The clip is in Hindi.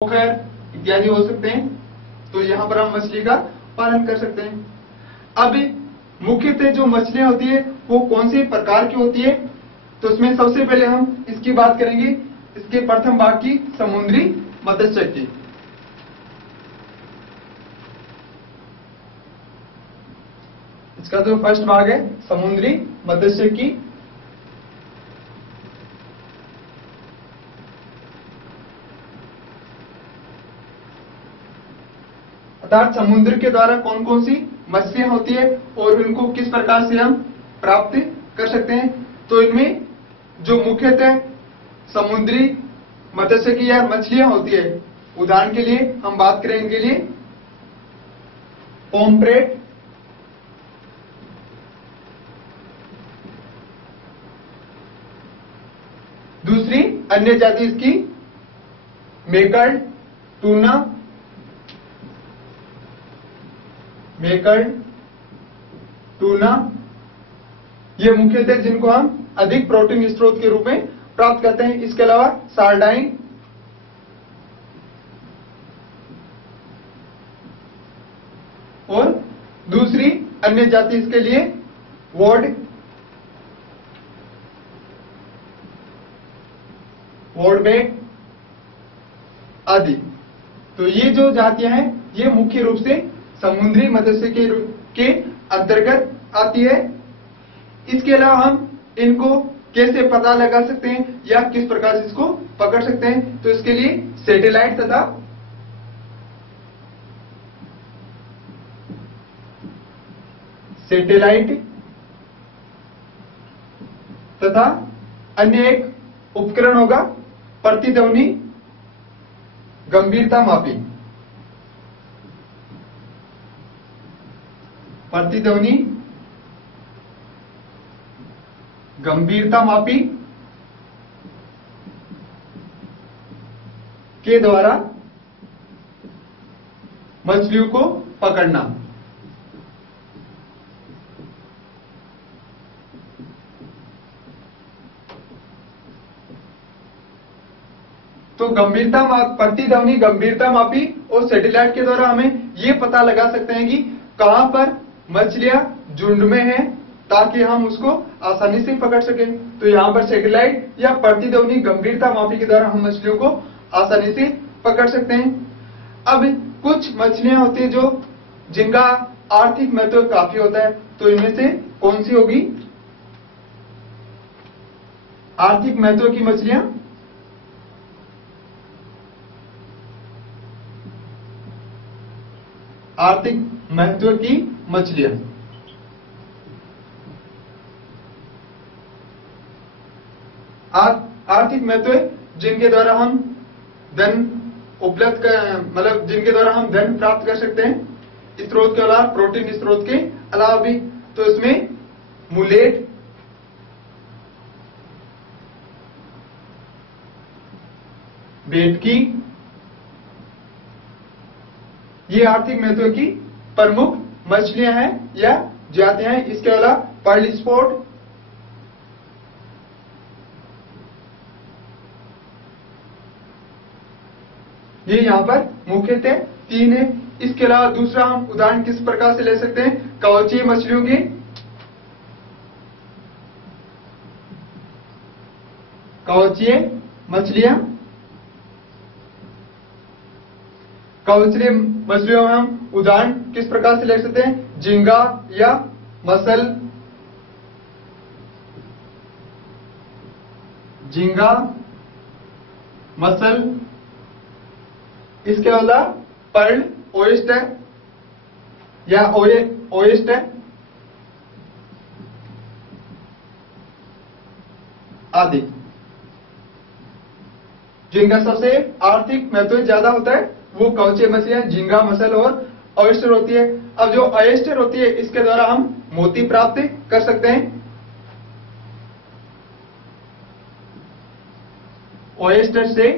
पोखर इत्यादि हो सकते हैं। तो यहाँ पर हम मछली का पालन कर सकते हैं। अब मुख्यतः जो मछलियां होती है वो कौन से प्रकार की होती है, तो उसमें सबसे पहले हम इसकी बात करेंगे, इसके प्रथम भाग की, समुद्री मत्स्य की। इसका जो फर्स्ट भाग है समुद्री मत्स्य की, अर्थात समुद्र के द्वारा कौन कौन सी मछलियां होती है और उनको किस प्रकार से हम प्राप्त कर सकते हैं। तो इनमें जो मुख्यतः समुद्री मत्स्य की या मछलियां होती है, उदाहरण के लिए हम बात करें इनके लिए पोम्फ्रेट, दूसरी अन्य जाति इसकी मेकल, टूना, मेकल, टूना, ये मुख्यतः जिनको हम अधिक प्रोटीन स्रोत के रूप में प्राप्त करते हैं। इसके अलावा सार्डाइन, और दूसरी अन्य जाति इसके लिए वोडबेक आदि। तो ये जो जातियां हैं ये मुख्य रूप से समुद्री मत्स्य के अंतर्गत आती है। इसके अलावा हम इनको कैसे पता लगा सकते हैं या किस प्रकार से इसको पकड़ सकते हैं, तो इसके लिए सैटेलाइट तथा अन्य एक उपकरण होगा प्रतिध्वनि गंभीरता मापी। प्रतिध्वनि गंभीरता मापी के द्वारा मछलियों को पकड़ना। तो प्रतिध्वनि गंभीरता मापी और सैटेलाइट के द्वारा हमें ये पता लगा सकते हैं कि कहां पर मछलियां झुंड में हैं, ताकि हम उसको आसानी से पकड़ सकें। तो यहाँ पर सैटेलाइट या प्रतिध्वनि गंभीरता मापी के द्वारा हम मछलियों को आसानी से पकड़ सकते हैं। अब कुछ मछलियां होती हैं जो जिनका आर्थिक महत्व काफी होता है, तो इनमें से कौन सी होगी आर्थिक महत्व की मछलियां? आर्थिक महत्व की मछलियां आर्थिक महत्व जिनके द्वारा हम धन उपलब्ध मतलब जिनके द्वारा हम धन प्राप्त कर सकते हैं स्रोत के अलावा, प्रोटीन स्रोत के अलावा भी। तो इसमें मुलेट, भेटकी, ये आर्थिक महत्व की प्रमुख मछलियां हैं या जातियां हैं। इसके अलावा पर्ल स्पॉट, ये यहाँ पर मुख्यतः 3 है। इसके अलावा दूसरा हम उदाहरण किस प्रकार से ले सकते हैं, कवचीय मछलियों की। कवचीय मछलियां, कवचीय मछलियों में हम उदाहरण किस प्रकार से ले सकते हैं, झींगा या मसल, झींगा, मसल। इसके अलावा पर्ल, ओयस्टर या ओयस्टर आदि। जिनका सबसे आर्थिक महत्व ज्यादा होता है वो कवचीय मछलियां, झींगा, मसल और ऑयस्टर होती है। अब जो ऑयस्टर होती है इसके द्वारा हम मोती प्राप्त कर सकते हैं। ऑयस्टर से